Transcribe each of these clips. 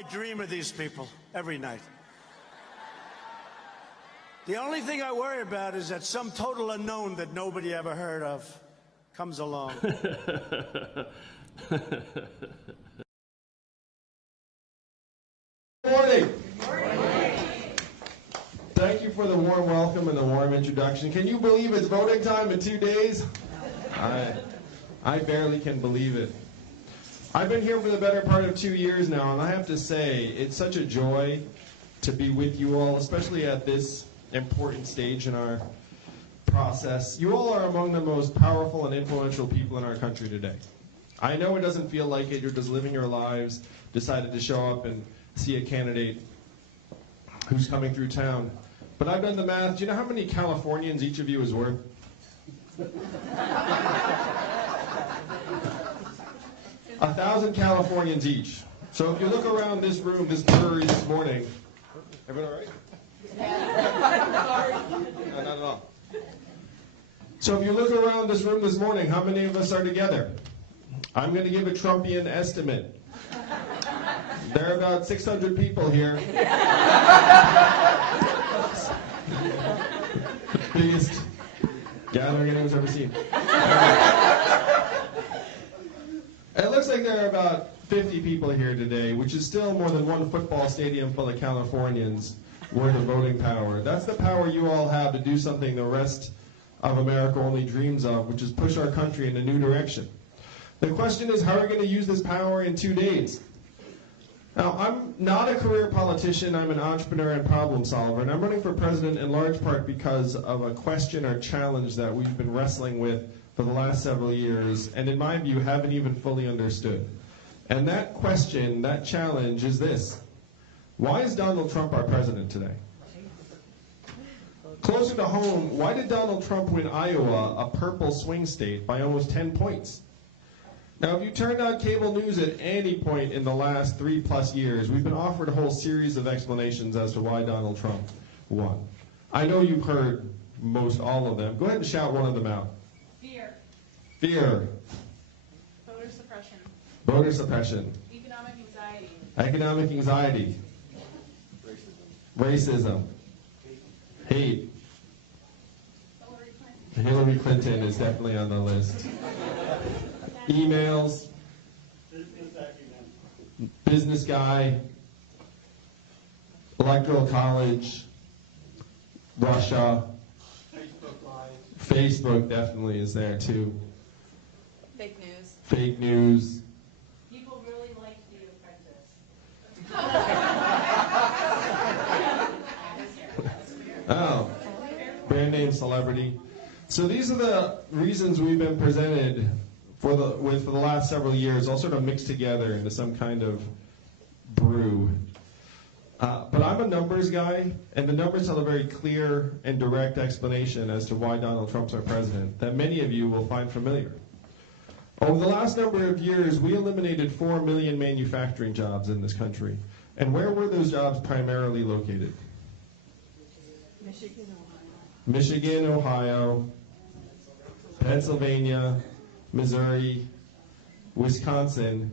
I dream of these people every night. The only thing I worry about is that some total unknown that nobody ever heard of comes along. Morning. Thank you for the warm welcome and the warm introduction. Can you believe it's voting time in 2 days? I barely can believe it. I've been here for the better part of 2 years now, and I have to say, it's such a joy to be with you all, especially at this important stage in our process. You all are among the most powerful and influential people in our country today. I know it doesn't feel like it. You're just living your lives, decided to show up and see a candidate who's coming through town. But I've done the math. Do you know how many Californians each of you is worth? 1,000 Californians each. So if you look around this room, this brewery this morning, everyone all right? No, not at all. So if you look around this room this morning, how many of us are together? I'm going to give a Trumpian estimate. There are about 600 people here. Biggest gathering anyone's ever seen. It looks like there are about 50 people here today, which is still more than one football stadium full of Californians worth of voting power. That's the power you all have to do something the rest of America only dreams of, which is push our country in a new direction. The question is, how are we going to use this power in 2 days? Now, I'm not a career politician. I'm an entrepreneur and problem solver, and I'm running for president in large part because of a question or challenge that we've been wrestling with for the last several years, and in my view, haven't even fully understood. And that question, that challenge is this: why is Donald Trump our president today? Closer to home, why did Donald Trump win Iowa, a purple swing state, by almost 10 points? Now, if you turned on cable news at any point in the last 3+ years, we've been offered a whole series of explanations as to why Donald Trump won. I know you've heard most all of them. Go ahead and shout one of them out. Fear. Fear. Voter suppression. Voter suppression. Economic anxiety. Economic anxiety. Racism. Hate. Hillary Clinton is definitely on the list. Emails. Business guy. Electoral college. Russia. Facebook definitely is there too. Fake news. Fake news. People really like The Apprentice. Oh, brand name celebrity. So these are the reasons we've been presented for the last several years, all sort of mixed together into some kind of brew. But I'm a numbers guy, and the numbers tell a very clear and direct explanation as to why Donald Trump's our president that many of you will find familiar. Over the last number of years, we eliminated 4 million manufacturing jobs in this country. And where were those jobs primarily located? Michigan, Ohio, Pennsylvania, Missouri, Wisconsin,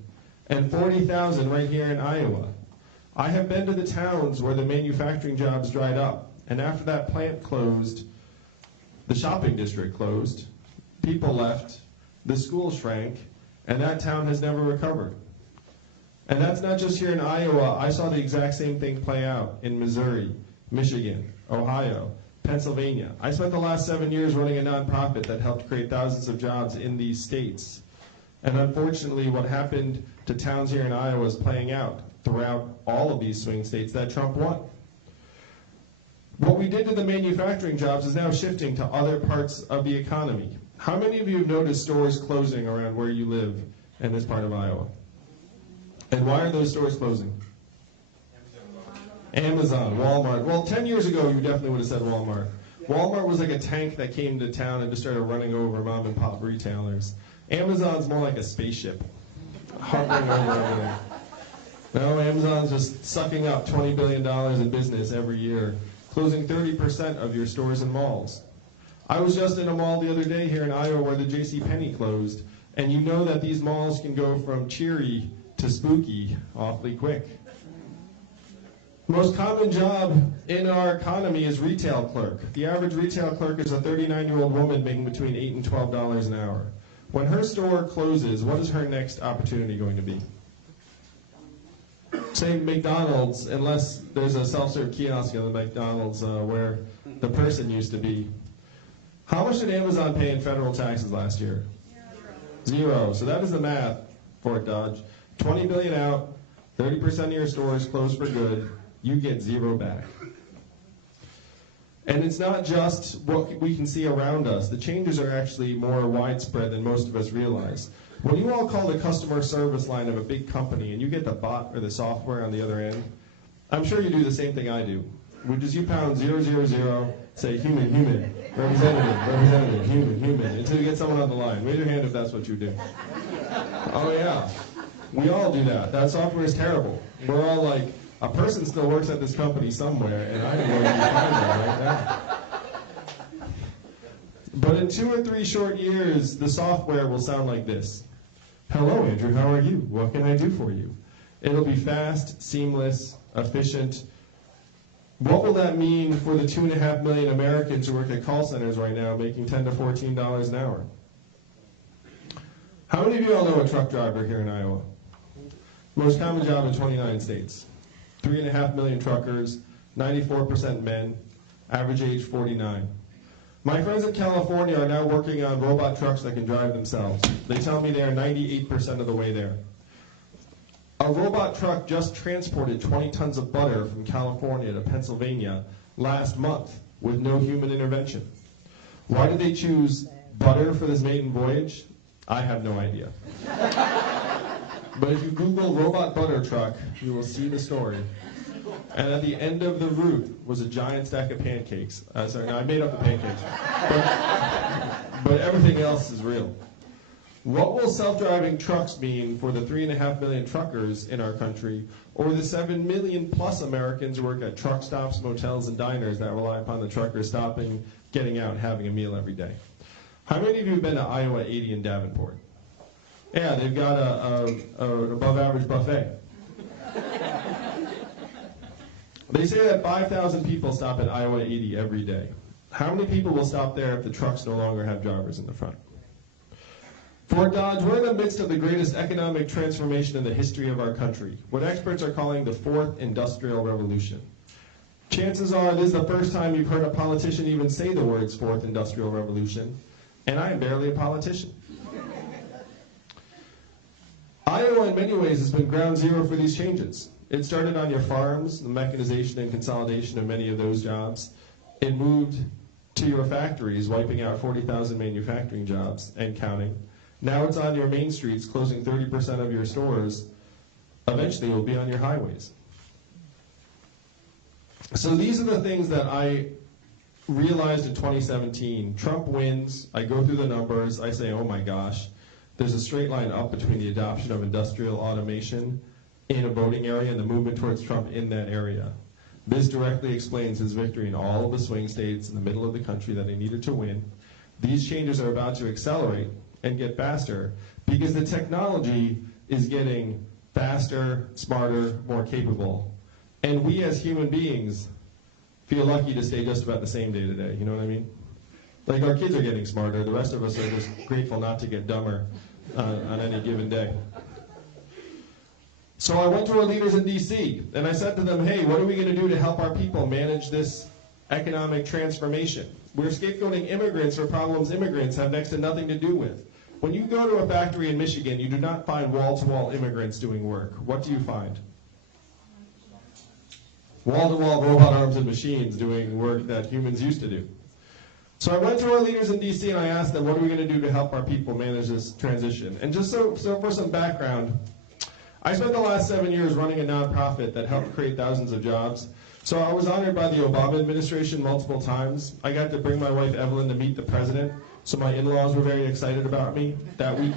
and 40,000 right here in Iowa. I have been to the towns where the manufacturing jobs dried up, and after that plant closed, the shopping district closed, people left, the school shrank, and that town has never recovered. And that's not just here in Iowa. I saw the exact same thing play out in Missouri, Michigan, Ohio, Pennsylvania. I spent the last 7 years running a nonprofit that helped create thousands of jobs in these states. And unfortunately, what happened to towns here in Iowa is playing out throughout all of these swing states that Trump won. What we did to the manufacturing jobs is now shifting to other parts of the economy. How many of you have noticed stores closing around where you live in this part of Iowa? And why are those stores closing? Amazon, Walmart. Well, 10 years ago, you definitely would have said Walmart. Walmart was like a tank that came to town and just started running over mom and pop retailers. Amazon's more like a spaceship, hovering over everything. No, Amazon's just sucking up $20 billion in business every year, closing 30% of your stores and malls. I was just in a mall the other day here in Iowa where the JCPenney closed, and you know that these malls can go from cheery to spooky awfully quick. Most common job in our economy is retail clerk. The average retail clerk is a 39-year-old woman making between $8 and $12 an hour. When her store closes, what is her next opportunity going to be? Say McDonald's, unless there's a self-serve kiosk in the McDonald's where the person used to be. How much did Amazon pay in federal taxes last year? Zero. So that is the math for it, Dodge. $20 billion out, 30% of your stores closed for good. You get zero back. And it's not just what we can see around us. The changes are actually more widespread than most of us realize. When you all call the customer service line of a big company and you get the bot or the software on the other end, I'm sure you do the same thing I do, which is you pound 000, say human, representative, human, until you get someone on the line. Raise your hand if that's what you do. Oh yeah, we all do that. That software is terrible. We're all like, a person still works at this company somewhere, and I'm going to find them right now. But in 2 or 3 short years, the software will sound like this. Hello, Andrew, how are you? What can I do for you? It'll be fast, seamless, efficient. What will that mean for the 2.5 million Americans who work at call centers right now making $10 to $14 an hour? How many of you all know a truck driver here in Iowa? Most common job in 29 states. 3.5 million truckers, 94% men, average age 49. My friends in California are now working on robot trucks that can drive themselves. They tell me they are 98% of the way there. A robot truck just transported 20 tons of butter from California to Pennsylvania last month with no human intervention. Why did they choose butter for this maiden voyage? I have no idea. But if you Google robot butter truck, you will see the story. And at the end of the route was a giant stack of pancakes. Sorry, no, I made up the pancakes. But everything else is real. What will self-driving trucks mean for the 3.5 million truckers in our country, or the 7 million plus Americans who work at truck stops, motels, and diners that rely upon the truckers stopping, getting out, and having a meal every day? How many of you have been to Iowa 80 in Davenport? Yeah, they've got an above-average buffet. They say that 5,000 people stop at Iowa 80 every day. How many people will stop there if the trucks no longer have drivers in the front? For Dodge, we're in the midst of the greatest economic transformation in the history of our country, what experts are calling the 4th Industrial Revolution. Chances are this is the first time you've heard a politician even say the words 4th Industrial Revolution, and I am barely a politician. Iowa, in many ways, has been ground zero for these changes. It started on your farms, the mechanization and consolidation of many of those jobs. It moved to your factories, wiping out 40,000 manufacturing jobs and counting. Now it's on your main streets, closing 30% of your stores. Eventually, it will be on your highways. So these are the things that I realized in 2017. Trump wins. I go through the numbers. I say, oh my gosh. There's a straight line up between the adoption of industrial automation in a voting area and the movement towards Trump in that area. This directly explains his victory in all of the swing states in the middle of the country that he needed to win. These changes are about to accelerate and get faster because the technology is getting faster, smarter, more capable. And we as human beings feel lucky to stay just about the same day to day. You know what I mean? Like our kids are getting smarter. The rest of us are just grateful not to get dumber on any given day. So I went to our leaders in D.C. and I said to them, hey, what are we going to do to help our people manage this economic transformation? We're scapegoating immigrants for problems immigrants have next to nothing to do with. When you go to a factory in Michigan, you do not find wall-to-wall immigrants doing work. What do you find? Wall-to-wall robot arms and machines doing work that humans used to do. So I went to our leaders in D.C. and I asked them, what are we going to do to help our people manage this transition? And just so for some background, I spent the last 7 years running a nonprofit that helped create thousands of jobs. So I was honored by the Obama administration multiple times. I got to bring my wife Evelyn to meet the president, so my in-laws were very excited about me that week.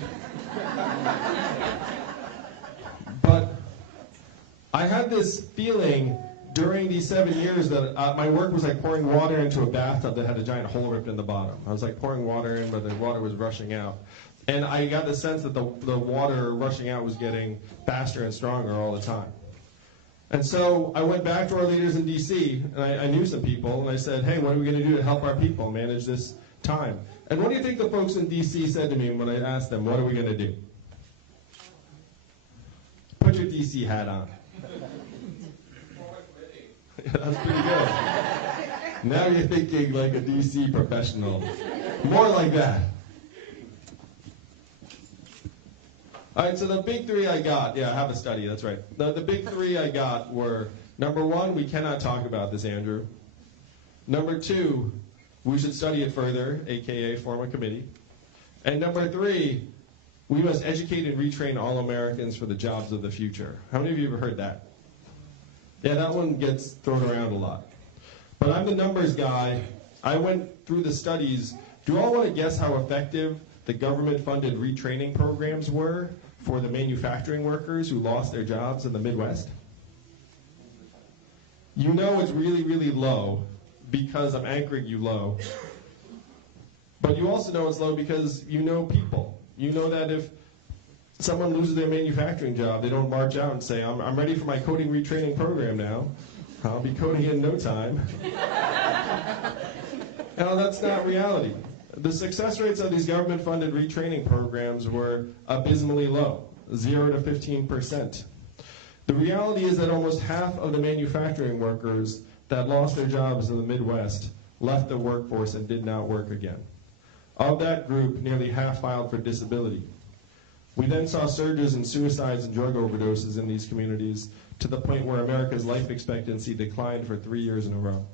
But I had this feeling during these 7 years that my work was like pouring water into a bathtub that had a giant hole ripped in the bottom. I was like pouring water in, but the water was rushing out. And I got the sense that the water rushing out was getting faster and stronger all the time. And so I went back to our leaders in DC, and I knew some people, and I said, hey, what are we going to do to help our people manage this time? And what do you think the folks in DC said to me when I asked them, what are we going to do? Put your DC hat on. That's pretty good. Now you're thinking like a DC professional. More like that. All right, so the big three I got, yeah, I have a study, that's right. The big three I got were, number one, we cannot talk about this, Andrew. Number two, we should study it further, aka form a committee. And number three, we must educate and retrain all Americans for the jobs of the future. How many of you have heard that? Yeah, that one gets thrown around a lot. But I'm the numbers guy. I went through the studies. Do you all want to guess how effective the government-funded retraining programs were for the manufacturing workers who lost their jobs in the Midwest? You know it's really, really low because I'm anchoring you low. But you also know it's low because you know people. You know that if someone loses their manufacturing job, they don't march out and say, I'm ready for my coding retraining program now. I'll be coding in no time. No, that's not reality. The success rates of these government-funded retraining programs were abysmally low, 0 to 15%. The reality is that almost half of the manufacturing workers that lost their jobs in the Midwest left the workforce and did not work again. Of that group, nearly half filed for disability. We then saw surges in suicides and drug overdoses in these communities to the point where America's life expectancy declined for 3 years in a row.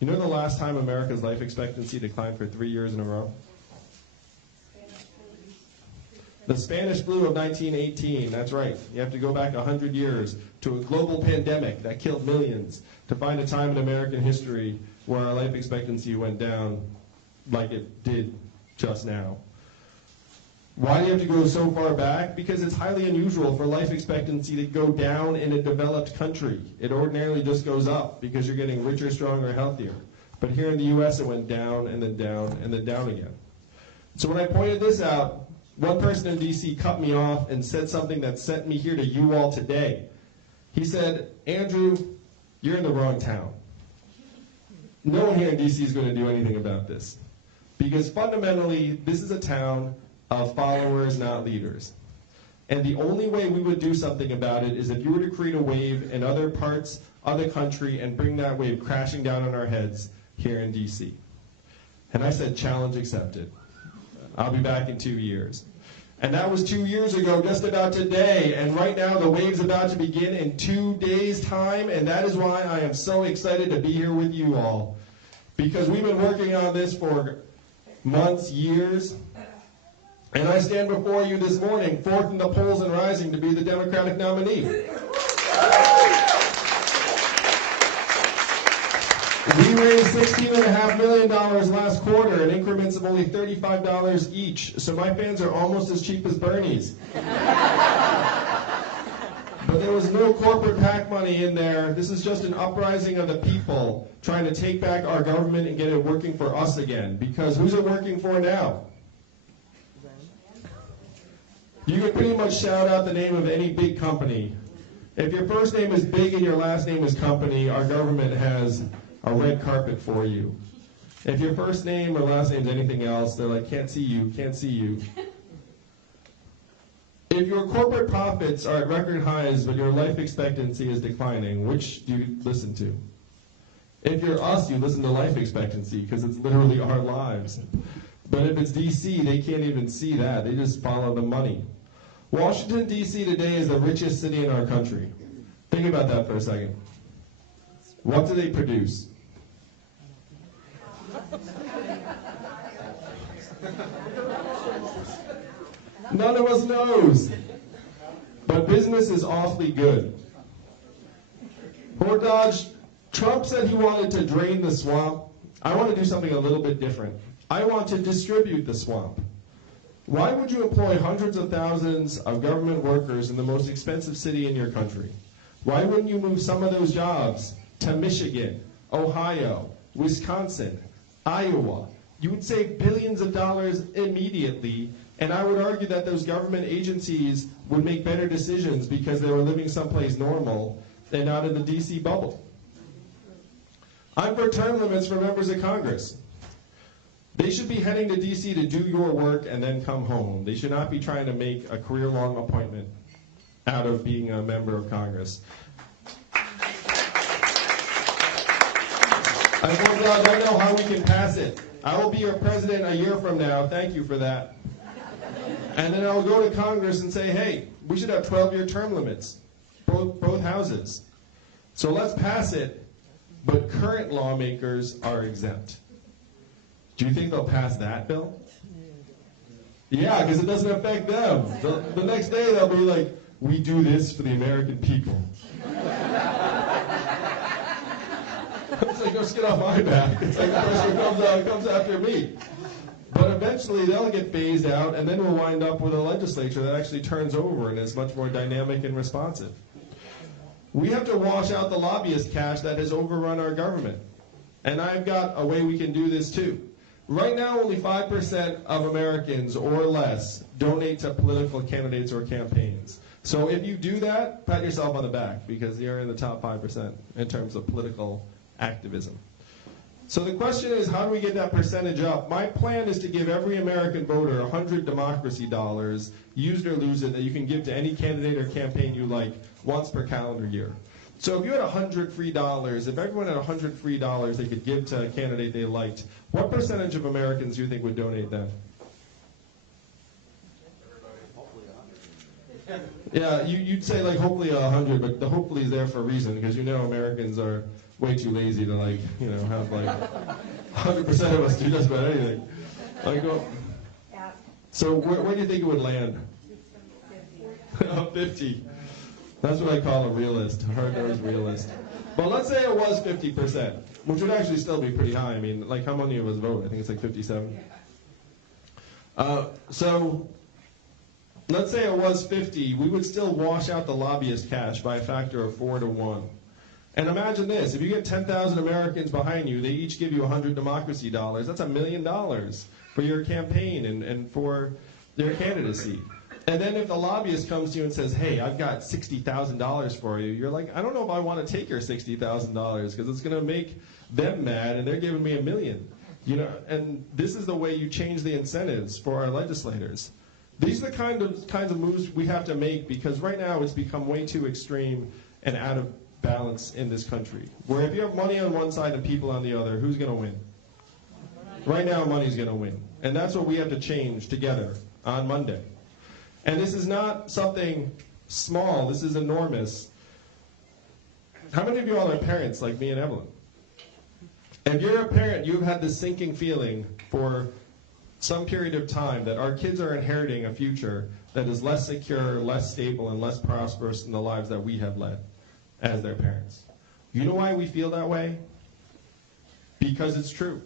You know the last time America's life expectancy declined for 3 years in a row? The Spanish flu of 1918, that's right. You have to go back 100 years to a global pandemic that killed millions to find a time in American history where our life expectancy went down like it did just now. Why do you have to go so far back? Because it's highly unusual for life expectancy to go down in a developed country. It ordinarily just goes up because you're getting richer, stronger, healthier. But here in the US it went down and then down and then down again. So when I pointed this out, one person in DC cut me off and said something that sent me here to you all today. He said, Andrew, you're in the wrong town. No one here in DC is going to do anything about this. Because fundamentally, this is a town of followers, not leaders. And the only way we would do something about it is if you were to create a wave in other parts of the country and bring that wave crashing down on our heads here in DC. And I said, challenge accepted. I'll be back in 2 years. And that was 2 years ago, just about today. And right now, the wave's about to begin in 2 days' time. And that is why I am so excited to be here with you all. Because we've been working on this for months, years. And I stand before you this morning, fourth in the polls and rising to be the Democratic nominee. We raised $16.5 million last quarter in increments of only $35 each. So my fans are almost as cheap as Bernie's. But there was no corporate PAC money in there. This is just an uprising of the people trying to take back our government and get it working for us again. Because who's it working for now? You can pretty much shout out the name of any big company. If your first name is big and your last name is company, our government has a red carpet for you. If your first name or last name is anything else, they're like, can't see you, can't see you. If your corporate profits are at record highs but your life expectancy is declining, which do you listen to? If you're us, you listen to life expectancy because it's literally our lives. But if it's DC, they can't even see that. They just follow the money. Washington, D.C. today is the richest city in our country. Think about that for a second. What do they produce? None of us knows. But business is awfully good. Poor Dodge, Trump said he wanted to drain the swamp. I want to do something a little bit different. I want to distribute the swamp. Why would you employ hundreds of thousands of government workers in the most expensive city in your country? Why wouldn't you move some of those jobs to Michigan, Ohio, Wisconsin, Iowa? You would save billions of dollars immediately, and I would argue that those government agencies would make better decisions because they were living someplace normal and not in the DC bubble. I'm for term limits for members of Congress. They should be heading to DC to do your work and then come home. They should not be trying to make a career-long appointment out of being a member of Congress. I'm so glad I know how we can pass it. I will be your president a year from now. Thank you for that. And then I'll go to Congress and say, hey, we should have 12-year term limits, both houses. So let's pass it, but current lawmakers are exempt. Do you think they'll pass that bill? Yeah, because it doesn't affect them. The next day they'll be like, we do this for the American people. It's like, go get off my back. It's like the person who comes after me. But eventually they'll get phased out, and then we'll wind up with a legislature that actually turns over and is much more dynamic and responsive. We have to wash out the lobbyist cash that has overrun our government. And I've got a way we can do this too. Right now, only 5% of Americans or less donate to political candidates or campaigns. So if you do that, pat yourself on the back, because you're in the top 5% in terms of political activism. So the question is, how do we get that percentage up? My plan is to give every American voter 100 democracy dollars, used or lose it, that you can give to any candidate or campaign you like once per calendar year. So if you had 100 free dollars, if everyone had 100 free dollars they could give to a candidate they liked, what percentage of Americans do you think would donate then? Yeah, you'd say like hopefully 100, but the hopefully is there for a reason, because you know Americans are way too lazy to have 100% of us do just about anything. So where do you think it would land? 50. That's what I call a realist, a hard-nosed realist. But let's say it was 50%, which would actually still be pretty high. I mean, like how many of us vote? I think it's like 57. So let's say it was 50, we would still wash out the lobbyist cash by a factor of 4 to 1. And imagine this, if you get 10,000 Americans behind you, they each give you 100 democracy dollars, that's $1 million for your campaign and for their candidacy. And then if the lobbyist comes to you and says, hey, I've got $60,000 for you, you're like, I don't know if I want to take your $60,000 because it's going to make them mad and they're giving me $1 million. And this is the way you change the incentives for our legislators. These are the kinds of moves we have to make, because right now it's become way too extreme and out of balance in this country. Where if you have money on one side and people on the other, who's going to win? Right now, money's going to win. And that's what we have to change together on Monday. And this is not something small. This is enormous. How many of you all are parents like me and Evelyn? If you're a parent, you've had this sinking feeling for some period of time that our kids are inheriting a future that is less secure, less stable, and less prosperous than the lives that we have led as their parents. You know why we feel that way? Because it's true.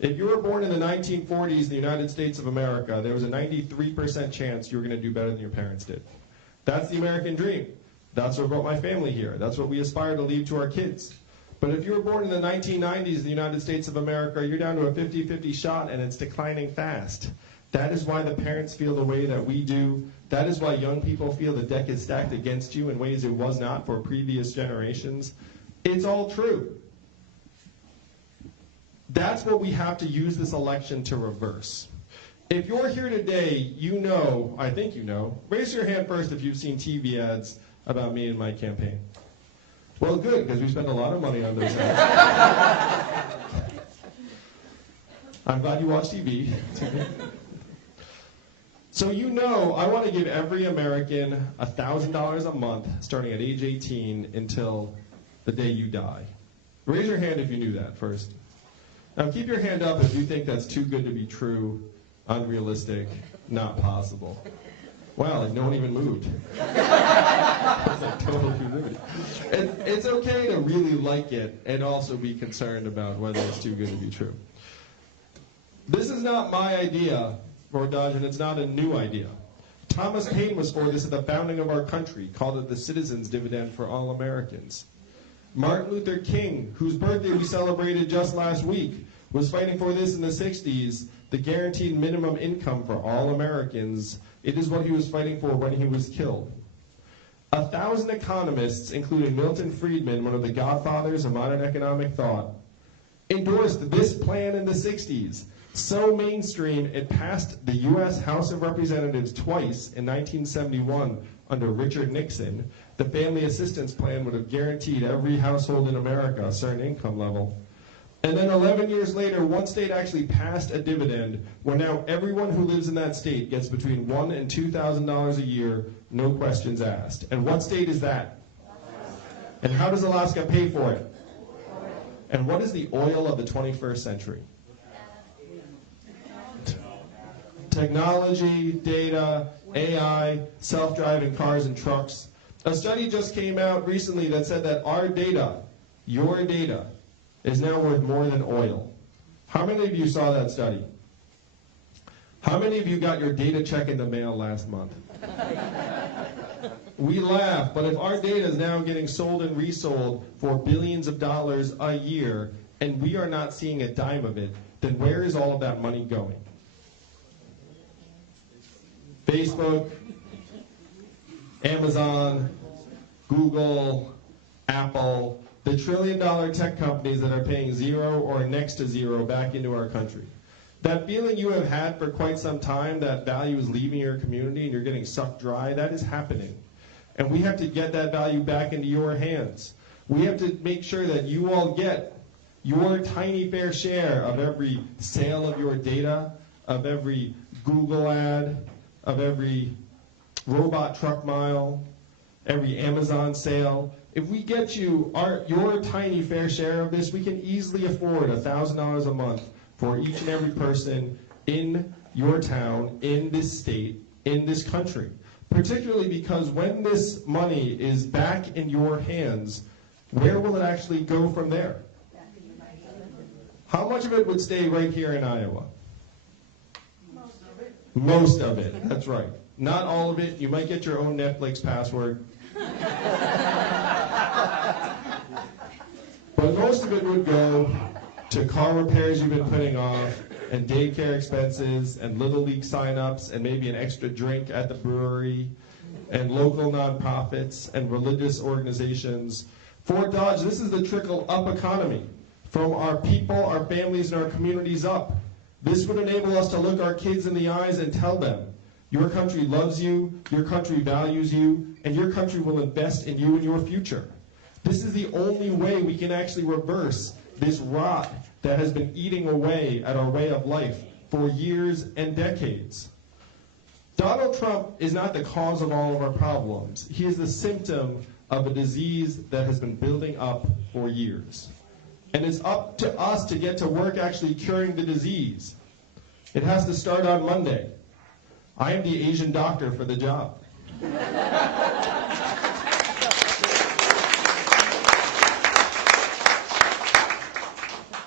If you were born in the 1940s in the United States of America, there was a 93% chance you were going to do better than your parents did. That's the American dream. That's what brought my family here. That's what we aspire to leave to our kids. But if you were born in the 1990s in the United States of America, you're down to a 50-50 shot, and it's declining fast. That is why the parents feel the way that we do. That is why young people feel the deck is stacked against you in ways it was not for previous generations. It's all true. That's what we have to use this election to reverse. If you're here today, you know, I think you know, raise your hand first if you've seen TV ads about me and my campaign. Well, good, because we spend a lot of money on those ads. I'm glad you watch TV. So you know I want to give every American $1,000 a month starting at age 18 until the day you die. Raise your hand if you knew that first. Now keep your hand up if you think that's too good to be true, unrealistic, not possible. Wow, like no one even moved. It's like total humility. It's okay to really like it and also be concerned about whether it's too good to be true. This is not my idea, Dodge, and it's not a new idea. Thomas Paine was for this at the founding of our country, called it the citizens' dividend for all Americans. Martin Luther King, whose birthday we celebrated just last week, was fighting for this in the 60s, the guaranteed minimum income for all Americans. It is what he was fighting for when he was killed. 1,000 economists, including Milton Friedman, one of the godfathers of modern economic thought, endorsed this plan in the 60s. So mainstream, it passed the U.S. House of Representatives twice in 1971 under Richard Nixon. The Family Assistance Plan would have guaranteed every household in America a certain income level. And then 11 years later, one state actually passed a dividend where now everyone who lives in that state gets between $1,000 and $2,000 a year, no questions asked. And what state is that? And how does Alaska pay for it? And what is the oil of the 21st century? Technology, data, AI, self-driving cars and trucks. A study just came out recently that said that our data, your data, is now worth more than oil. How many of you saw that study? How many of you got your data check in the mail last month? We laugh, but if our data is now getting sold and resold for billions of dollars a year, and we are not seeing a dime of it, then where is all of that money going? Facebook, Amazon, Google, Apple, the trillion-dollar tech companies that are paying zero or next to zero back into our country. That feeling you have had for quite some time, that value is leaving your community and you're getting sucked dry, that is happening. And we have to get that value back into your hands. We have to make sure that you all get your tiny fair share of every sale of your data, of every Google ad, of every robot truck mile, every Amazon sale. If we get you your tiny fair share of this, we can easily afford $1,000 a month for each and every person in your town, in this state, in this country. Particularly because when this money is back in your hands, where will it actually go from there? How much of it would stay right here in Iowa? Most of it, that's right. Not all of it. You might get your own Netflix password. But most of it would go to car repairs you've been putting off, and daycare expenses, and Little League sign-ups, and maybe an extra drink at the brewery, and local nonprofits, and religious organizations. For Dodge, this is the trickle-up economy. From our people, our families, and our communities up. This would enable us to look our kids in the eyes and tell them, your country loves you, your country values you, and your country will invest in you and your future. This is the only way we can actually reverse this rot that has been eating away at our way of life for years and decades. Donald Trump is not the cause of all of our problems. He is the symptom of a disease that has been building up for years. And it's up to us to get to work actually curing the disease. It has to start on Monday. I am the Asian doctor for the job.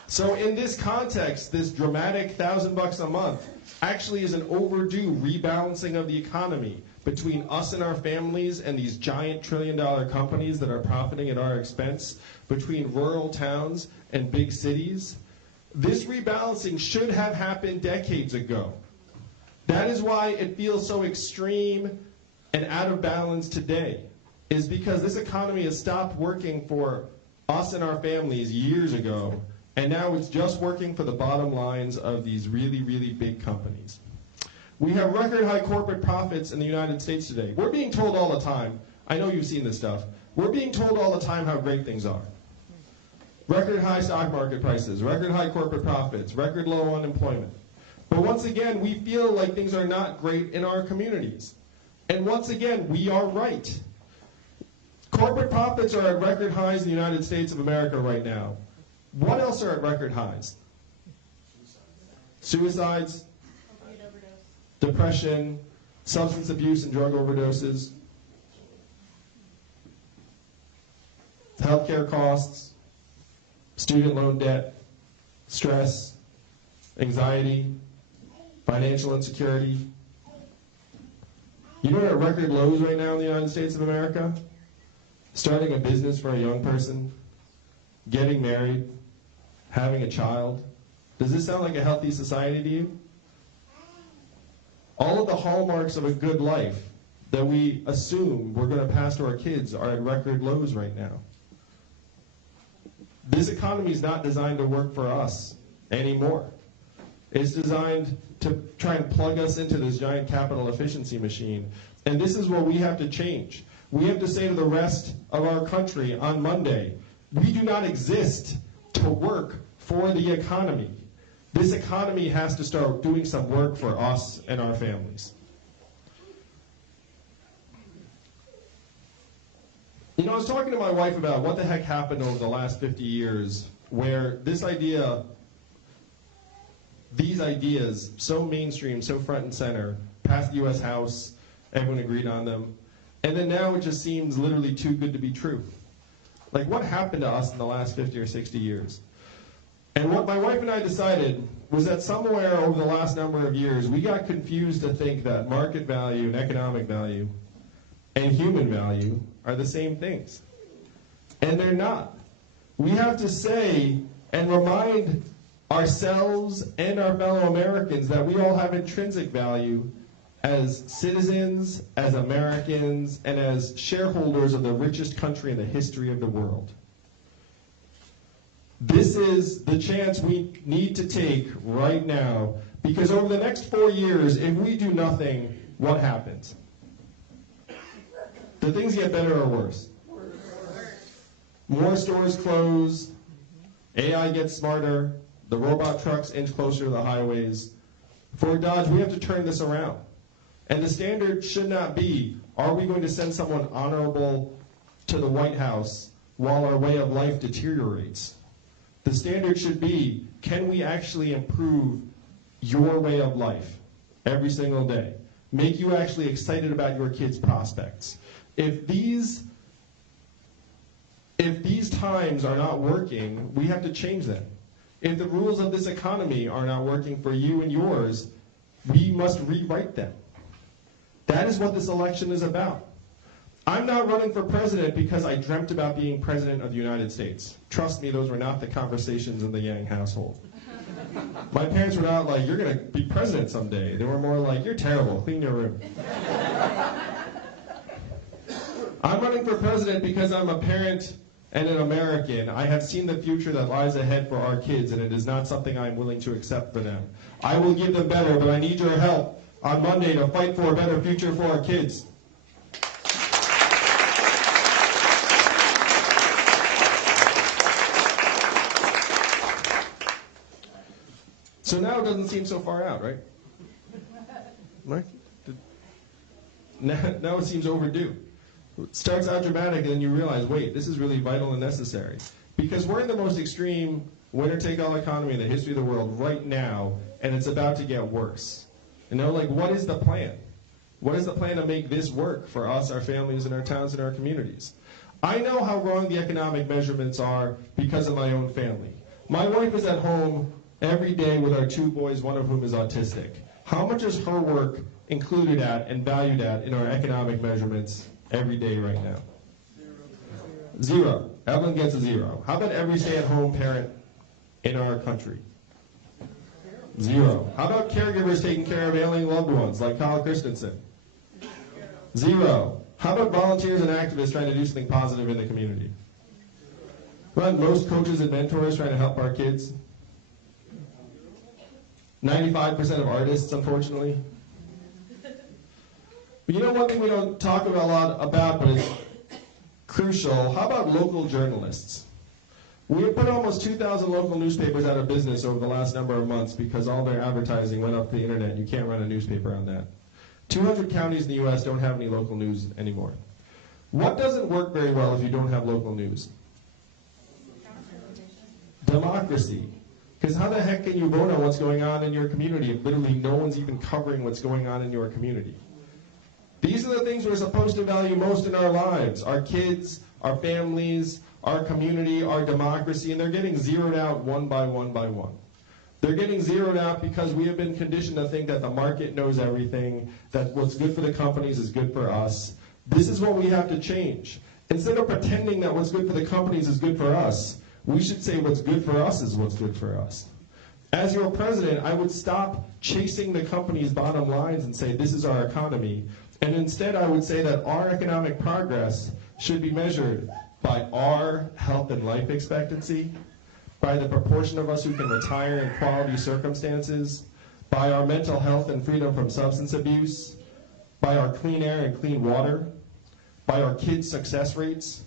So in this context, this dramatic $1,000 a month actually is an overdue rebalancing of the economy between us and our families and these giant trillion-dollar companies that are profiting at our expense, between rural towns and big cities. This rebalancing should have happened decades ago. That is why it feels so extreme and out of balance today, is because this economy has stopped working for us and our families years ago, and now it's just working for the bottom lines of these really, really big companies. We have record high corporate profits in the United States today. We're being told all the time, I know you've seen this stuff, we're being told all the time how great things are. Record high stock market prices, record high corporate profits, record low unemployment. But once again, we feel like things are not great in our communities. And once again, we are right. Corporate profits are at record highs in the United States of America right now. What else are at record highs? Suicides, depression, substance abuse and drug overdoses, healthcare costs, student loan debt, stress, anxiety, financial insecurity. You know what are record lows right now in the United States of America? Starting a business for a young person, getting married, having a child. Does this sound like a healthy society to you? All of the hallmarks of a good life, that we assume we're going to pass to our kids are at record lows right now. This economy is not designed to work for us anymore. It's designed to try and plug us into this giant capital efficiency machine. And this is what we have to change. We have to say to the rest of our country on Monday, we do not exist to work for the economy. This economy has to start doing some work for us and our families. You know, I was talking to my wife about what the heck happened over the last 50 years where these ideas, so mainstream, so front and center, passed the U.S. House, everyone agreed on them, and then now it just seems literally too good to be true. Like, what happened to us in the last 50 or 60 years? And what my wife and I decided was that somewhere over the last number of years, we got confused to think that market value and economic value and human value are the same things. And they're not. We have to say and remind ourselves and our fellow Americans that we all have intrinsic value as citizens, as Americans, and as shareholders of the richest country in the history of the world. This is the chance we need to take right now, because over the next 4 years, if we do nothing, what happens? Do things get better or worse? More stores close, AI gets smarter, the robot trucks inch closer to the highways. For Dodge, we have to turn this around. And the standard should not be, are we going to send someone honorable to the White House while our way of life deteriorates? The standard should be, can we actually improve your way of life every single day? Make you actually excited about your kids' prospects. If these times are not working, we have to change them. If the rules of this economy are not working for you and yours, we must rewrite them. That is what this election is about. I'm not running for president because I dreamt about being president of the United States. Trust me, those were not the conversations in the Yang household. My parents were not like, you're going to be president someday. They were more like, you're terrible, clean your room. I'm running for president because I'm a parent and an American. I have seen the future that lies ahead for our kids, and it is not something I'm willing to accept for them. I will give them better, but I need your help on Monday to fight for a better future for our kids. So now it doesn't seem so far out, right? Right? Now it seems overdue. It starts out dramatic, and then you realize, wait, this is really vital and necessary. Because we're in the most extreme winner-take-all economy in the history of the world right now, and it's about to get worse. You know, like, what is the plan? What is the plan to make this work for us, our families, and our towns, and our communities? I know how wrong the economic measurements are because of my own family. My wife is at home every day with our 2 boys, one of whom is autistic. How much is her work included at and valued at in our economic measurements every day right now? Zero. Evelyn gets a 0. How about every stay-at-home parent in our country? 0. How about caregivers taking care of ailing loved ones like Kyle Christensen? 0. How about volunteers and activists trying to do something positive in the community? How about most coaches and mentors trying to help our kids? 95% of artists, unfortunately. But you know one thing we don't talk about a lot about, but it's crucial. How about local journalists? We have put almost 2,000 local newspapers out of business over the last number of months because all their advertising went up the internet. You can't run a newspaper on that. 200 counties in the U.S. don't have any local news anymore. What doesn't work very well if you don't have local news? Democracy. Because how the heck can you vote on what's going on in your community if literally no one's even covering what's going on in your community? These are the things we're supposed to value most in our lives. Our kids, our families, our community, our democracy, and they're getting zeroed out one by one by one. They're getting zeroed out because we have been conditioned to think that the market knows everything, that what's good for the companies is good for us. This is what we have to change. Instead of pretending that what's good for the companies is good for us, we should say what's good for us is what's good for us. As your president, I would stop chasing the company's bottom lines and say, this is our economy, And instead, I would say that our economic progress should be measured by our health and life expectancy, by the proportion of us who can retire in quality circumstances, by our mental health and freedom from substance abuse, by our clean air and clean water, by our kids' success rates.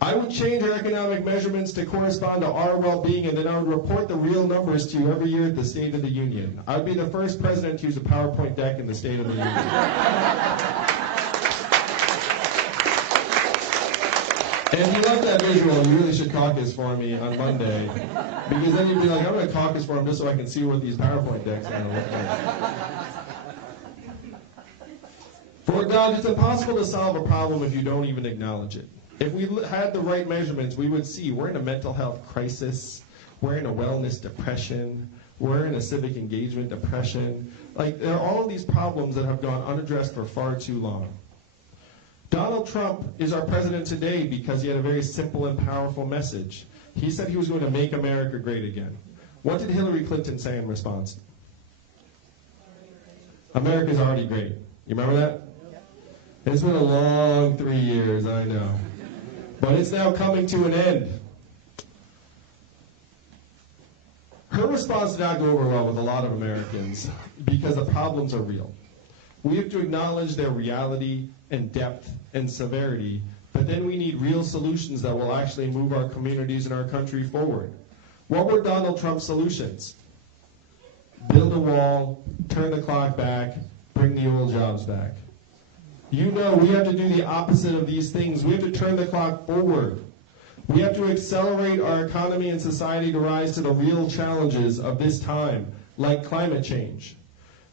I would change our economic measurements to correspond to our well-being, and then I would report the real numbers to you every year at the State of the Union. I would be the first president to use a PowerPoint deck in the State of the Union. And if you love that visual, you really should caucus for me on Monday, because then you'd be like, I'm going to caucus for him just so I can see what these PowerPoint decks are going to look like. For God, it's impossible to solve a problem if you don't even acknowledge it. If we had the right measurements, we would see we're in a mental health crisis, we're in a wellness depression, we're in a civic engagement depression. Like, there are all of these problems that have gone unaddressed for far too long. Donald Trump is our president today because he had a very simple and powerful message. He said he was going to make America great again. What did Hillary Clinton say in response? America's already great. You remember that? It's been a long 3 years, I know. But it's now coming to an end. Her response did not go over well with a lot of Americans because the problems are real. We have to acknowledge their reality and depth and severity, but then we need real solutions that will actually move our communities and our country forward. What were Donald Trump's solutions? Build a wall, turn the clock back, bring the old jobs back. You know, we have to do the opposite of these things. We have to turn the clock forward. We have to accelerate our economy and society to rise to the real challenges of this time, like climate change.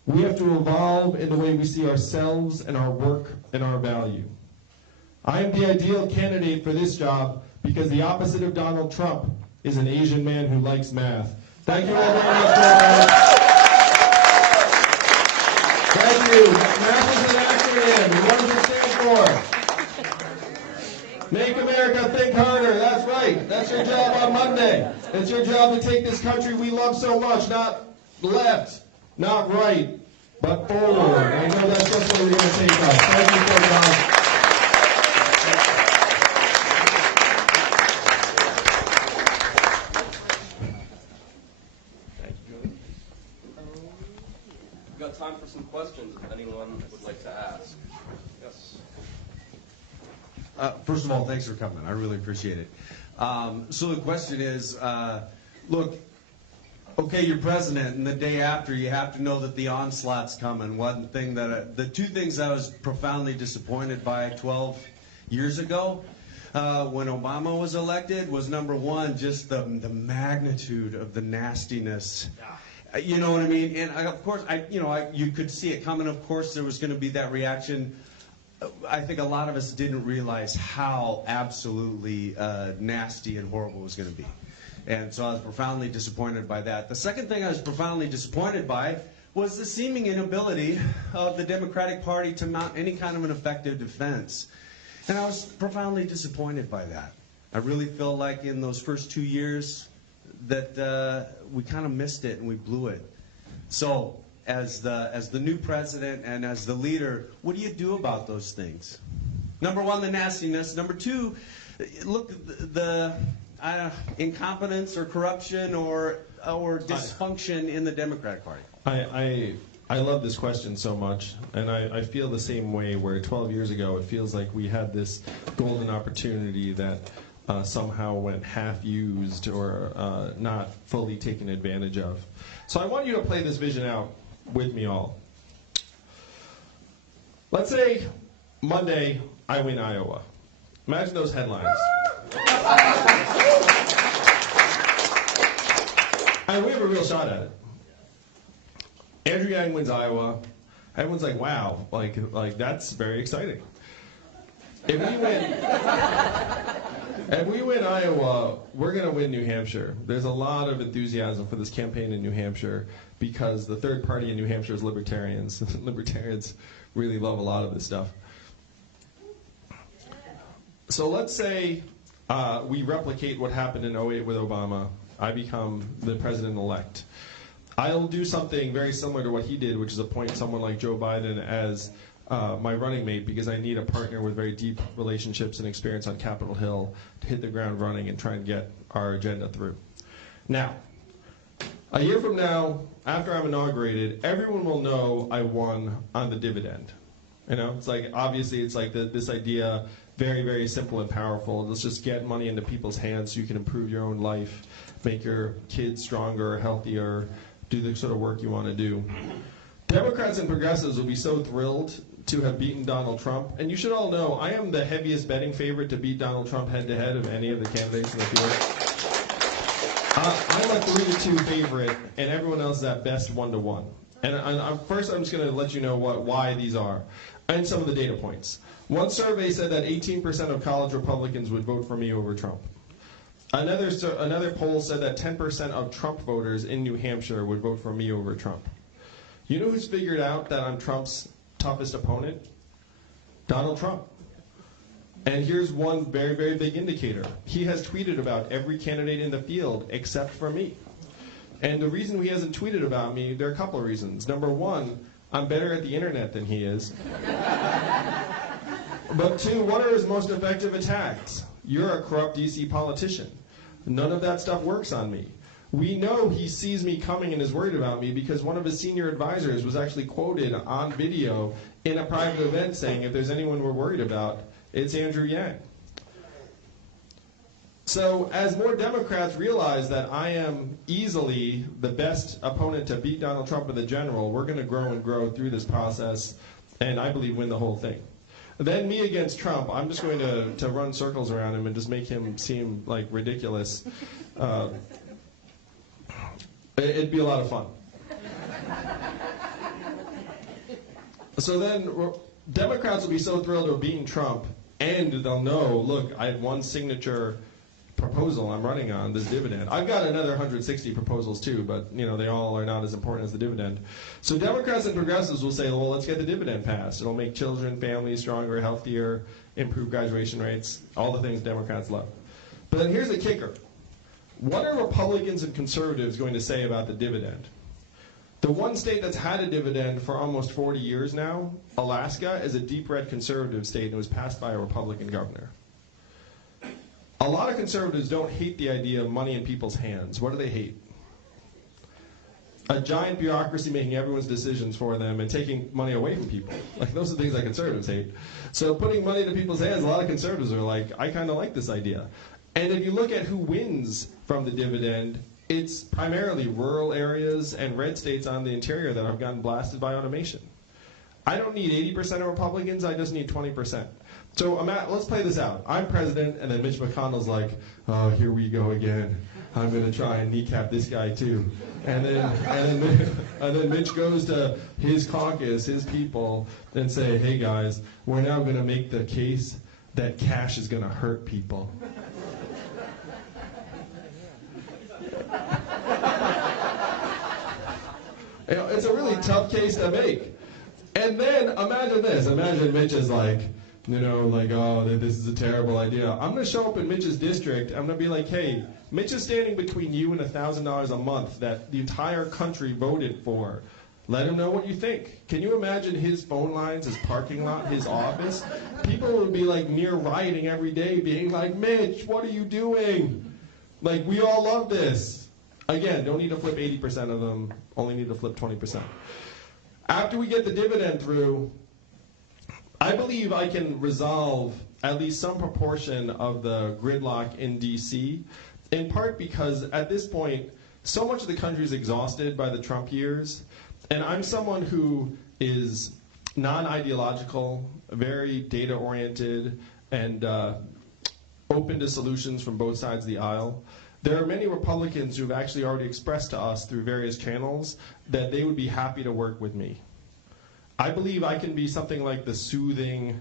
We have to evolve in the way we see ourselves and our work and our value. I am the ideal candidate for this job because the opposite of Donald Trump is an Asian man who likes math. Thank you all very much for that. Thank you. Math is an acronym. What does it stand for? Make America think harder. That's right. That's your job on Monday. It's your job to take this country we love so much, not left, not right, but forward. I know that's just where you're going to take us. Thank you so much. We've got time for some questions if anyone would like to ask. Yes. First of all, thanks for coming. I really appreciate it. So the question is, look, okay, you're president, and the day after, you have to know that the onslaught's coming. One thing that the two things I was profoundly disappointed by 12 years ago when Obama was elected was, number one, just the magnitude of the nastiness. You know what I mean? And of course, you could see it coming. Of course, there was going to be that reaction. I think a lot of us didn't realize how absolutely nasty and horrible it was going to be. And so I was profoundly disappointed by that. The second thing I was profoundly disappointed by was the seeming inability of the Democratic Party to mount any kind of an effective defense. And I was profoundly disappointed by that. I really feel like in those first 2 years that we kind of missed it and we blew it. So as the new president and as the leader, what do you do about those things? Number one, the nastiness. Number two, look, the incompetence or corruption or dysfunction in the Democratic Party. I love this question so much, and I feel the same way where 12 years ago it feels like we had this golden opportunity that somehow went half-used or not fully taken advantage of. So I want you to play this vision out with me all. Let's say Monday I win Iowa. Imagine those headlines. And we have a real shot at it. Andrew Yang wins Iowa. Everyone's like, wow, like that's very exciting. If we win Iowa, we're going to win New Hampshire. There's a lot of enthusiasm for this campaign in New Hampshire because the third party in New Hampshire is libertarians. Libertarians really love a lot of this stuff. So let's say we replicate what happened in 08 with Obama. I become the president-elect. I'll do something very similar to what he did, which is appoint someone like Joe Biden as my running mate because I need a partner with very deep relationships and experience on Capitol Hill to hit the ground running and try and get our agenda through. Now, a year from now, after I'm inaugurated, everyone will know I won on the dividend. You know, it's like, obviously it's like this idea, very, very simple and powerful. Let's just get money into people's hands so you can improve your own life, make your kids stronger, healthier, do the sort of work you want to do. Democrats and progressives will be so thrilled to have beaten Donald Trump. And you should all know, I am the heaviest betting favorite to beat Donald Trump head-to-head of any of the candidates in the field. I'm a 3-2 favorite, and everyone else is at best 1-1. And first, I'm just going to let you know why these are, and some of the data points. One survey said that 18% of college Republicans would vote for me over Trump. Another poll said that 10% of Trump voters in New Hampshire would vote for me over Trump. You know who's figured out that I'm Trump's toughest opponent? Donald Trump. And here's one very, very big indicator. He has tweeted about every candidate in the field except for me. And the reason he hasn't tweeted about me, there are a couple of reasons. Number one, I'm better at the internet than he is. But two, what are his most effective attacks? You're a corrupt DC politician. None of that stuff works on me. We know he sees me coming and is worried about me because one of his senior advisors was actually quoted on video in a private event saying, if there's anyone we're worried about, it's Andrew Yang. So as more Democrats realize that I am easily the best opponent to beat Donald Trump in the general, we're going to grow and grow through this process and I believe win the whole thing. Then me against Trump, I'm just going to run circles around him and just make him seem like ridiculous. It'd be a lot of fun. So then Democrats will be so thrilled to have beaten Trump, and they'll know, look, I had one signature proposal I'm running on, this dividend. I've got another 160 proposals too, but you know they all are not as important as the dividend. So Democrats and progressives will say, well, let's get the dividend passed. It'll make children, families stronger, healthier, improve graduation rates, all the things Democrats love. But then here's the kicker. What are Republicans and conservatives going to say about the dividend? The one state that's had a dividend for almost 40 years now, Alaska, is a deep red conservative state and it was passed by a Republican governor. A lot of conservatives don't hate the idea of money in people's hands. What do they hate? A giant bureaucracy making everyone's decisions for them and taking money away from people. Like, those are things that conservatives hate. So putting money into people's hands, a lot of conservatives are like, I kind of like this idea. And if you look at who wins from the dividend, it's primarily rural areas and red states on the interior that have gotten blasted by automation. I don't need 80% of Republicans, I just need 20%. So let's play this out. I'm president, and then Mitch McConnell's like, oh, here we go again. I'm going to try and kneecap this guy too. And then Mitch goes to his caucus, his people, and say, hey guys, we're now going to make the case that cash is going to hurt people. You know, it's a really tough case to make. And then imagine this. Imagine Mitch is like, you know, like, oh, this is a terrible idea. I'm going to show up in Mitch's district. I'm going to be like, hey, Mitch is standing between you and $1,000 a month that the entire country voted for. Let him know what you think. Can you imagine his phone lines, his parking lot, his office? People would be like near rioting every day being like, Mitch, what are you doing? Like, we all love this. Again, don't need to flip 80% of them. Only need to flip 20%. After we get the dividend through, I believe I can resolve at least some proportion of the gridlock in DC, in part because at this point, so much of the country is exhausted by the Trump years, and I'm someone who is non-ideological, very data-oriented, and open to solutions from both sides of the aisle. There are many Republicans who've actually already expressed to us through various channels that they would be happy to work with me. I believe I can be something like the soothing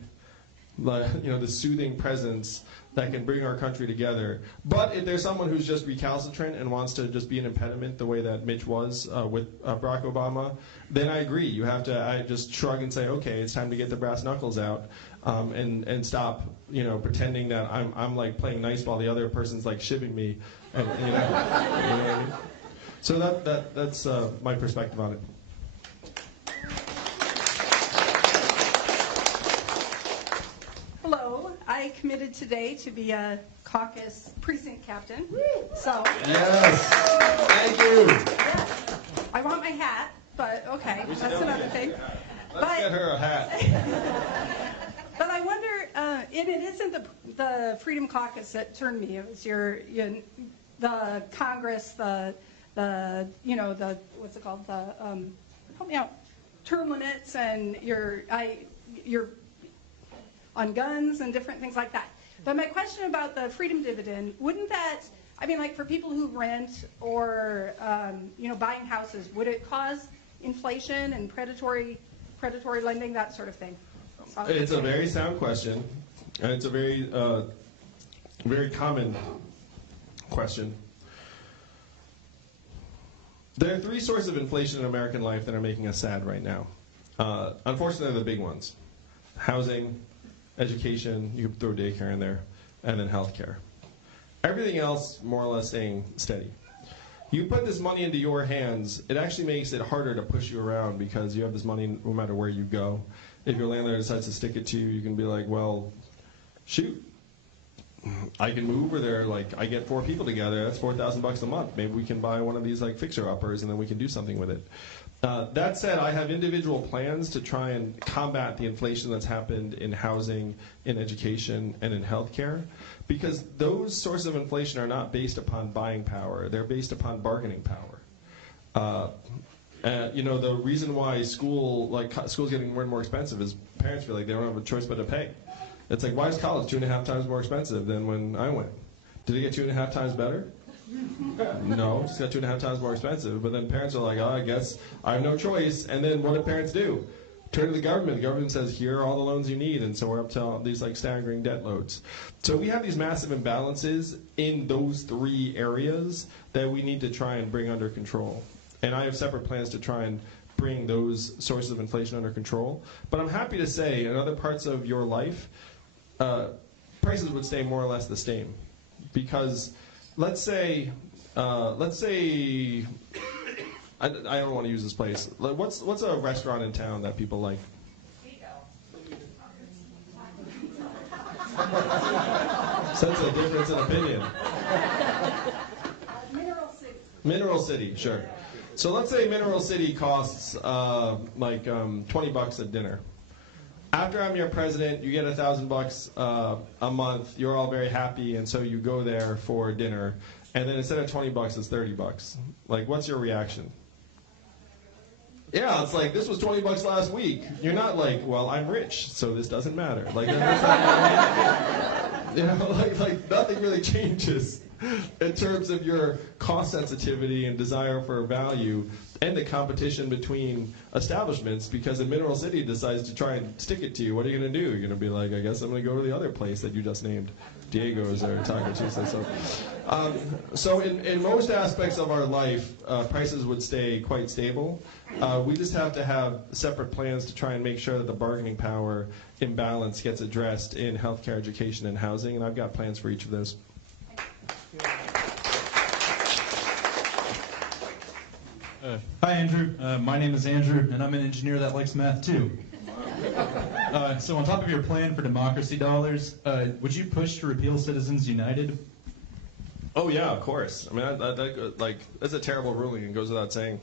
presence that can bring our country together. But if there's someone who's just recalcitrant and wants to just be an impediment the way that Mitch was with Barack Obama, then I agree. You have to I just shrug and say, okay, it's time to get the brass knuckles out and stop, pretending that I'm like playing nice while the other person's like shivving me. And, you know what I mean? So that's my perspective on it. nominated today to be a caucus precinct captain. So Yes. Thank you. I want my hat, but okay, that's another thing. Let's get her a hat. But I wonder, and it isn't the Freedom Caucus that turned me. It was the Congress, the what's it called? Help me out. Term limits and your on guns and different things like that. But my question about the freedom dividend, wouldn't that, I mean, like for people who rent or buying houses, would it cause inflation and predatory lending, that sort of thing? It's a very sound question, and it's a very very common question. There are three sources of inflation in American life that are making us sad right now. Unfortunately, they're the big ones: housing, education, you could throw daycare in there, and then healthcare. Everything else more or less staying steady. You put this money into your hands, it actually makes it harder to push you around because you have this money no matter where you go. If your landlord decides to stick it to you, you can be like, well, shoot, I can move, or they're like, I get 4 people together, that's $4,000 a month. Maybe we can buy one of these like fixer-uppers and then we can do something with it. That said, I have individual plans to try and combat the inflation that's happened in housing, in education, and in healthcare, because those sources of inflation are not based upon buying power. They're based upon bargaining power. The reason why school's getting more and more expensive is parents feel like they don't have a choice but to pay. It's like, why is college 2.5 times more expensive than when I went? Did it get 2.5 times better? No, it's got 2.5 times more expensive. But then parents are like, oh, I guess I have no choice. And then what do parents do? Turn to the government. The government says, here are all the loans you need. And so we're up to all these like staggering debt loads. So we have these massive imbalances in those 3 areas that we need to try and bring under control. And I have separate plans to try and bring those sources of inflation under control. But I'm happy to say, in other parts of your life, prices would stay more or less the same. Because let's say I don't want to use this place. What's a restaurant in town that people like? Sense a difference in opinion. Mineral City, sure. So let's say Mineral City costs $20 a dinner. After I'm your president, you get $1,000 a month. You're all very happy, and so you go there for dinner. And then instead of $20, it's $30. Like, what's your reaction? Yeah, it's like, this was $20 last week. You're not like, well, I'm rich, so this doesn't matter. Like, that's not, like nothing really changes in terms of your cost sensitivity and desire for value and the competition between establishments, because if Mineral City decides to try and stick it to you, what are you going to do? You're going to be like, I guess I'm going to go to the other place that you just named, Diego's or Taco Tuesday. So in most aspects of our life, prices would stay quite stable. We just have to have separate plans to try and make sure that the bargaining power imbalance gets addressed in healthcare, education, and housing, and I've got plans for each of those. Hi, Andrew. My name is Andrew, and I'm an engineer that likes math, too. So on top of your plan for democracy dollars, would you push to repeal Citizens United? Oh, yeah, of course. I mean, that's a terrible ruling and goes without saying,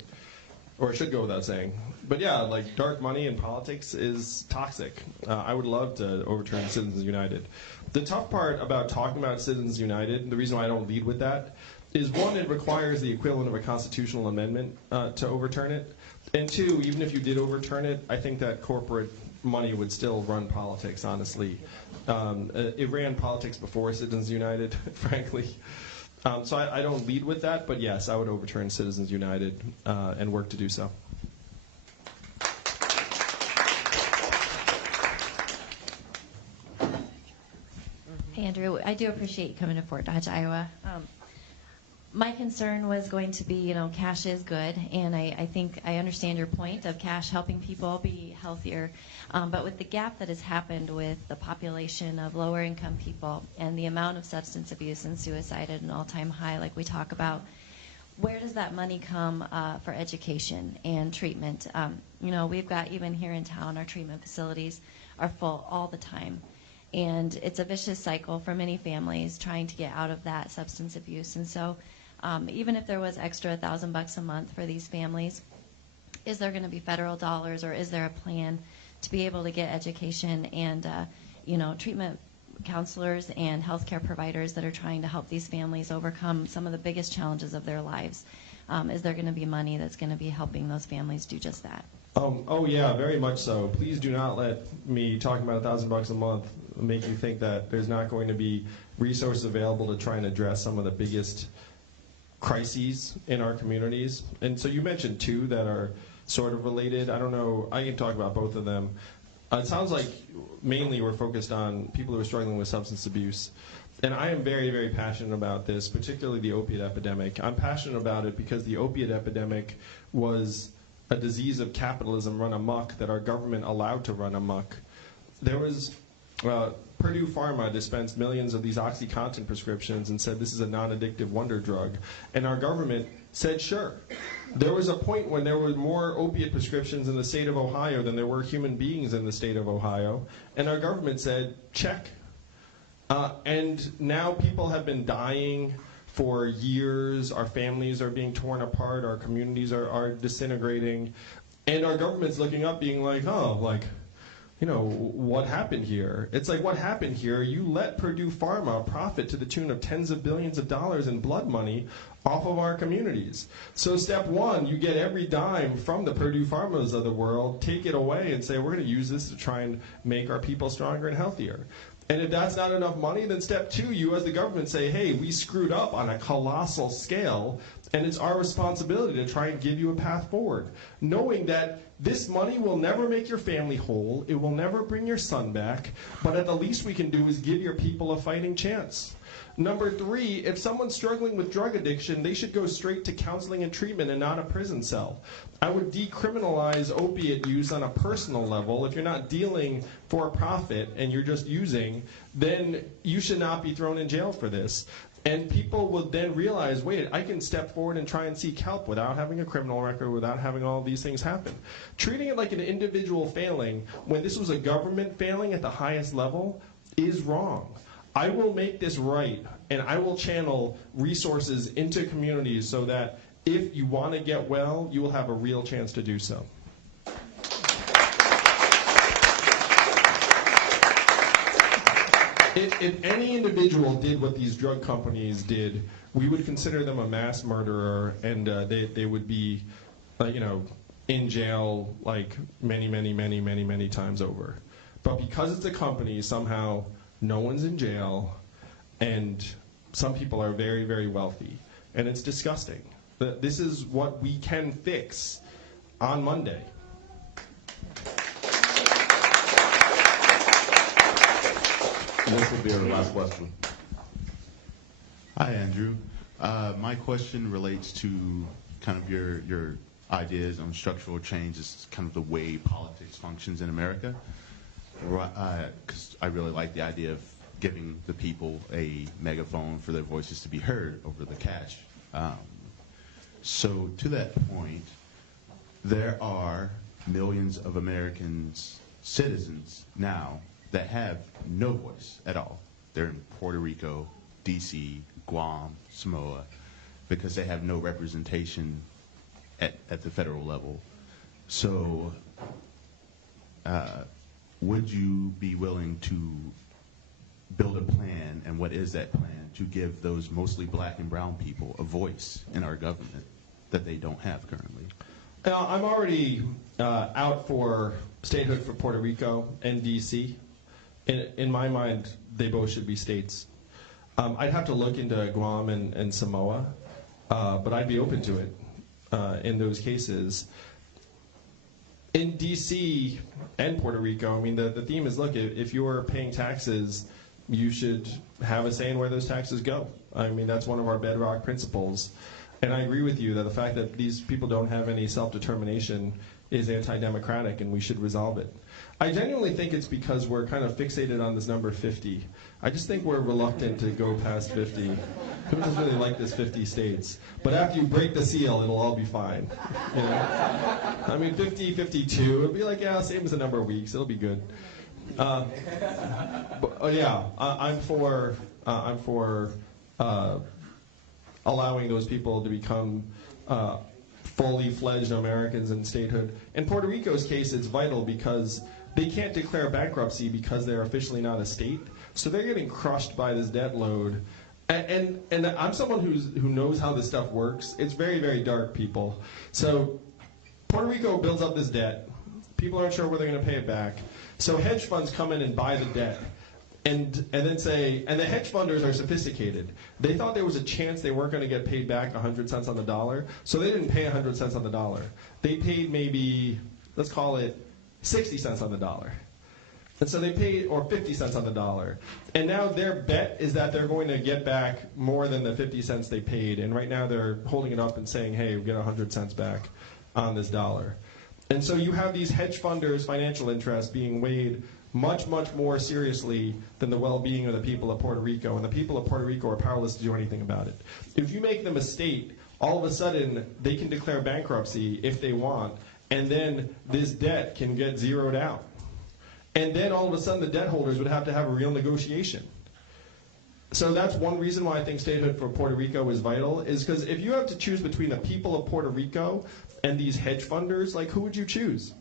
or it should go without saying. But yeah, like, dark money in politics is toxic. I would love to overturn Citizens United. The tough part about talking about Citizens United, the reason why I don't lead with that, is one, it requires the equivalent of a constitutional amendment to overturn it. And two, even if you did overturn it, I think that corporate money would still run politics, honestly. It ran politics before Citizens United, frankly. So I don't lead with that, but yes, I would overturn Citizens United and work to do so. Hey, Andrew, I do appreciate you coming to Fort Dodge, Iowa. My concern was going to be, cash is good, and I think I understand your point of cash helping people be healthier. But with the gap that has happened with the population of lower income people and the amount of substance abuse and suicide at an all-time high like we talk about, where does that money come for education and treatment? We've got, even here in town, our treatment facilities are full all the time. And it's a vicious cycle for many families trying to get out of that substance abuse. And so even if there was extra $1,000 a month for these families, is there going to be federal dollars, or is there a plan to be able to get education and treatment counselors and healthcare providers that are trying to help these families overcome some of the biggest challenges of their lives? Is there going to be money that's going to be helping those families do just that? Oh yeah, very much so. Please do not let me talking about $1,000 a month make you think that there's not going to be resources available to try and address some of the biggest crises in our communities. And so you mentioned two that are sort of related. I don't know, I can talk about both of them. It sounds like mainly we're focused on people who are struggling with substance abuse. And I am very, very passionate about this, particularly the opiate epidemic. I'm passionate about it because the opiate epidemic was a disease of capitalism run amok that our government allowed to run amok. There was, Purdue Pharma dispensed millions of these OxyContin prescriptions and said this is a non-addictive wonder drug. And our government said sure. There was a point when there were more opiate prescriptions in the state of Ohio than there were human beings in the state of Ohio. And our government said check. And now people have been dying for years. Our families are being torn apart. Our communities are disintegrating. And our government's looking up being like, what happened here? It's like, what happened here? You let Purdue Pharma profit to the tune of tens of billions of dollars in blood money off of our communities. So step one, you get every dime from the Purdue Pharmas of the world, take it away and say, we're going to use this to try and make our people stronger and healthier. And if that's not enough money, then step two, you as the government say, hey, we screwed up on a colossal scale, and it's our responsibility to try and give you a path forward, knowing that this money will never make your family whole, it will never bring your son back, but at the least we can do is give your people a fighting chance. Number three, if someone's struggling with drug addiction, they should go straight to counseling and treatment and not a prison cell. I would decriminalize opiate use on a personal level. If you're not dealing for a profit and you're just using, then you should not be thrown in jail for this. And people will then realize, wait, I can step forward and try and seek help without having a criminal record, without having all of these things happen. Treating it like an individual failing when this was a government failing at the highest level is wrong. I will make this right, and I will channel resources into communities so that if you want to get well, you will have a real chance to do so. If any individual did what these drug companies did, we would consider them a mass murderer, and they would be, in jail like many times over. But because it's a company, somehow no one's in jail, and some people are very, very wealthy, and it's disgusting. This is what we can fix on Monday. This will be our last question. Hi, Andrew. My question relates to kind of your ideas on structural change, is kind of the way politics functions in America. Because I really like the idea of giving the people a megaphone for their voices to be heard over the cash. So to that point, there are millions of Americans, citizens now, that have no voice at all. They're in Puerto Rico, D.C., Guam, Samoa, because they have no representation at the federal level. So would you be willing to build a plan, and what is that plan, to give those mostly black and brown people a voice in our government that they don't have currently? I'm already out for statehood for Puerto Rico and D.C. In my mind, they both should be states. I'd have to look into Guam and Samoa, but I'd be open to it in those cases. In D.C. and Puerto Rico, I mean, the theme is, look, if you're paying taxes, you should have a say in where those taxes go. I mean, that's one of our bedrock principles. And I agree with you that the fact that these people don't have any self-determination is anti-democratic, and we should resolve it. I genuinely think it's because we're kind of fixated on this number 50. I just think we're reluctant to go past 50. Who doesn't really like this 50 states? But after you break the seal, it'll all be fine. You know? I mean, 50, 52, it'll be like, yeah, same as the number of weeks. It'll be good. Yeah, I'm for allowing those people to become fully fledged Americans in statehood. In Puerto Rico's case, it's vital because they can't declare bankruptcy because they're officially not a state. So they're getting crushed by this debt load. And I'm someone who knows how this stuff works. It's very, very dark, people. So Puerto Rico builds up this debt. People aren't sure whether they're going to pay it back. So hedge funds come in and buy the debt. And then say, and the hedge funders are sophisticated. They thought there was a chance they weren't going to get paid back 100 cents on the dollar, so they didn't pay 100 cents on the dollar. They paid maybe, let's call it 60 cents on the dollar. And so they paid, or 50 cents on the dollar. And now their bet is that they're going to get back more than the 50 cents they paid. And right now they're holding it up and saying, hey, we get 100 cents back on this dollar. And so you have these hedge funders' financial interests being weighed much, much more seriously than the well-being of the people of Puerto Rico. And the people of Puerto Rico are powerless to do anything about it. If you make them a state, all of a sudden they can declare bankruptcy if they want, and then this debt can get zeroed out. And then all of a sudden the debt holders would have to have a real negotiation. So that's one reason why I think statehood for Puerto Rico is vital, is because if you have to choose between the people of Puerto Rico and these hedge funders, like, who would you choose?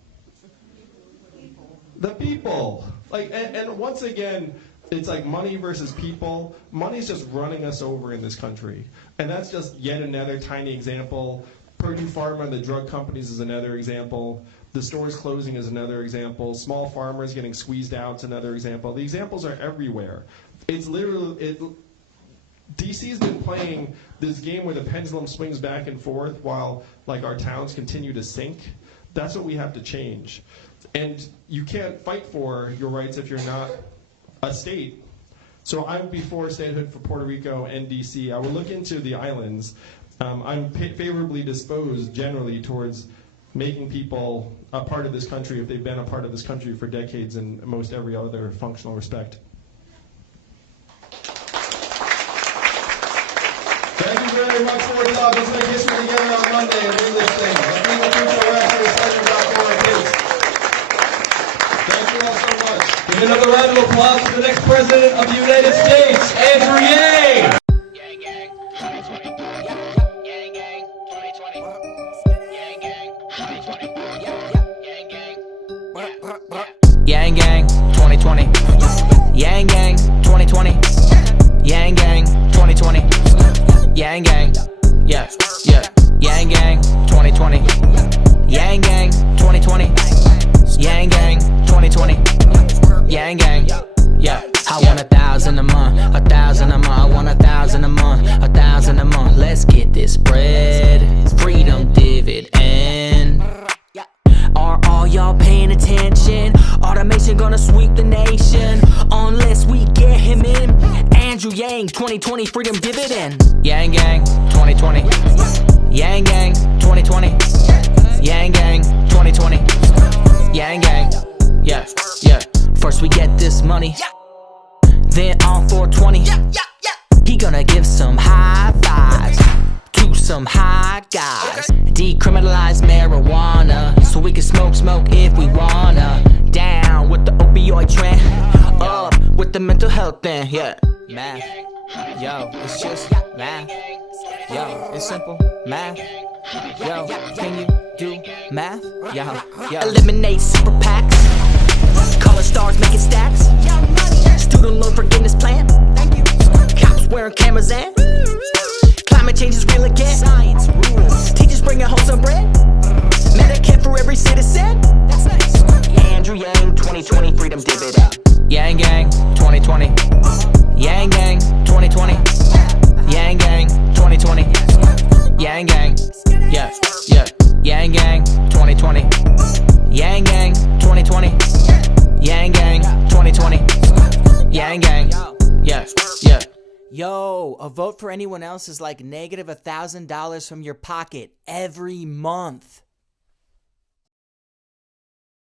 The people. Like, and once again, it's like money versus people. Money's just running us over in this country. And that's just yet another tiny example. Purdue Pharma and the drug companies is another example. The stores closing is another example. Small farmers getting squeezed out is another example. The examples are everywhere. It's literally, DC's been playing this game where the pendulum swings back and forth while like our towns continue to sink. That's what we have to change. And you can't fight for your rights if you're not a state. So I would be for statehood for Puerto Rico and DC. I would look into the islands. I'm favorably disposed generally towards making people a part of this country if they've been a part of this country for decades in most every other functional respect. Thank you very much for your talk. Let's make history together on Monday and do this thing. Thank you all so much. Give another round of applause for the next President of the United States, Andrew Yang. Yang Gang 2020. Yang Gang 2020. Yang Gang 2020. Yang Gang. Yeah, yeah. Yang Gang 2020. Yang Gang 2020. Yang Gang 2020. Yang Gang. Yeah. I want 1,000 a month, 1,000 a month. I want 1,000 a month, 1,000 a month. Let's get this bread. Freedom dividend. Are all y'all paying attention? Automation gonna sweep the nation unless we get him in. Andrew Yang 2020 freedom dividend. Yang Gang 2020. Yang Gang 2020. Yang Gang 2020. Yang Gang. Yeah, yeah. First we get this money, then on 420 he gonna give some high fives to some high guys. Decriminalize marijuana so we can smoke if we wanna. Down with the opioid trend, up with the mental health thing. Yeah, math, yo, it's just math. Yo, it's simple math. Yo, can you do math? Yo, yo. Eliminate super PACs, color stars making stacks. Student loan forgiveness plan. Cops wearing cameras and climate change is real again. Science rules. Teachers bringing home some bread. Medicare for every citizen. That's nice. Andrew Yang 2020 freedom dividend. Yang Gang 2020. Yang Gang 2020. Yang Gang 2020. Yang Gang. Yeah, yeah. Yang Gang 2020. Yang Gang 2020. Yang Gang 2020. Yang Gang. Yeah, yeah. Yo, a vote for anyone else is like negative $1,000 from your pocket every month.